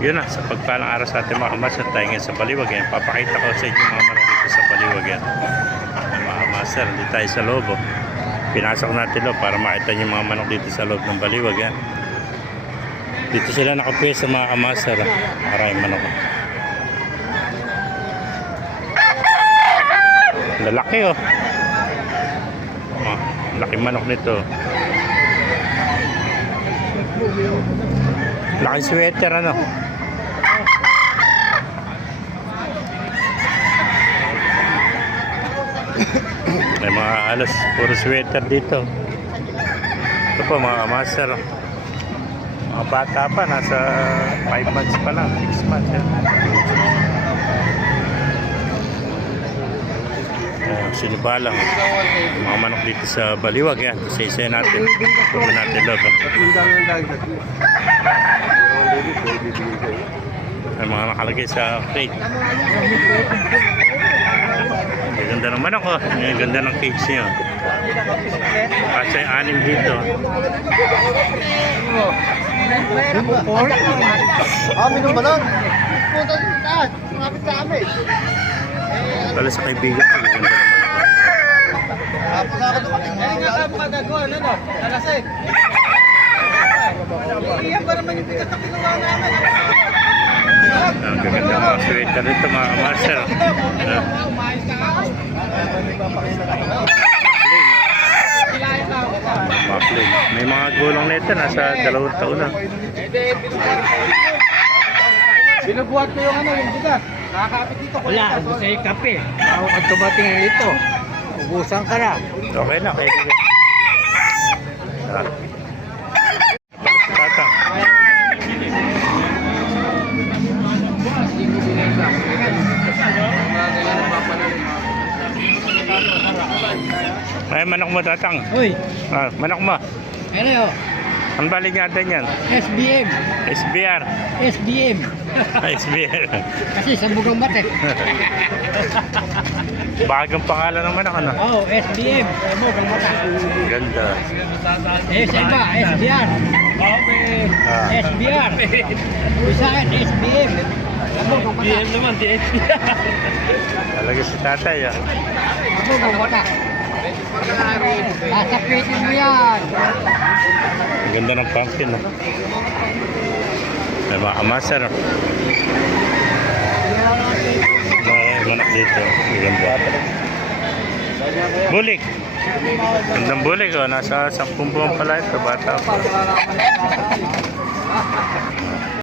Yun na, sa pagpalang araw sa ating mga kamaster, tayo ngayon sa Baliwag yan. Papakita ko sa inyo mga manok dito sa Baliwag yan. Mga kamaster, hindi tayo sa loob. Oh. Pinasok natin loob para makita nyo mga manok dito sa loob ng Baliwag yan. Dito sila nakapwesto mga kamaster. Maraming manok. Lalaki oh. Oh, laki manok nito. Laki sweater ano. May mga halos puro sweater dito. Ito po mga master. Mga bata pa, nasa 5 months pa lang, 6 months yan. Sinibalang mga manok dito sa Baliwag yan. Isa-isa natin. Tuloy natin loob. May mga nakalagay sa crate. Ang ganda ng manok oh. Ang ganda ng cage niyo. Kasi yung anim dito. Amin ang balon. Punta sa taas. Mapit sa amin. Pala sa kaibigan ko. Ang ganda ng manok. Ay nga ka pagkagawa, ano? Alasay. Iyan ba naman yung bigat na kinuha namin? Ang gaganda mga sweater dito mga master. May mga gulong nito nasa 2 taon na. Binubuhat ko yung ano, yung bigat. Nakakapit dito. Wala, gusto yung kape. Ako ang tumating rito. Ubusan ka na. Okay na, kaibigan. Balik sa tatang. Ay, manok mo tatang. Uy, Manok mo. ano yun? Ang balik natin yan. SBM. SBR. SBM. SBR. Kasi sa bugang mate. Bagong pangalan ng manok ano? Oo, SBM. Sa bugang mata. Ganda. Eh, sa iba, SBR. SBR. Sa akin, SBM. Sa bugang mata. SBM naman, di SBR. Talaga si tatay ah. Sa bugang mata. Sasapitin mo yan. Ang ganda ng pumpkin ah. May mga kamaser. Mga manok dito. Ang ganda. Bulik. Gandang bulik oh. Nasa 10 buwan pala ito. Bata pa.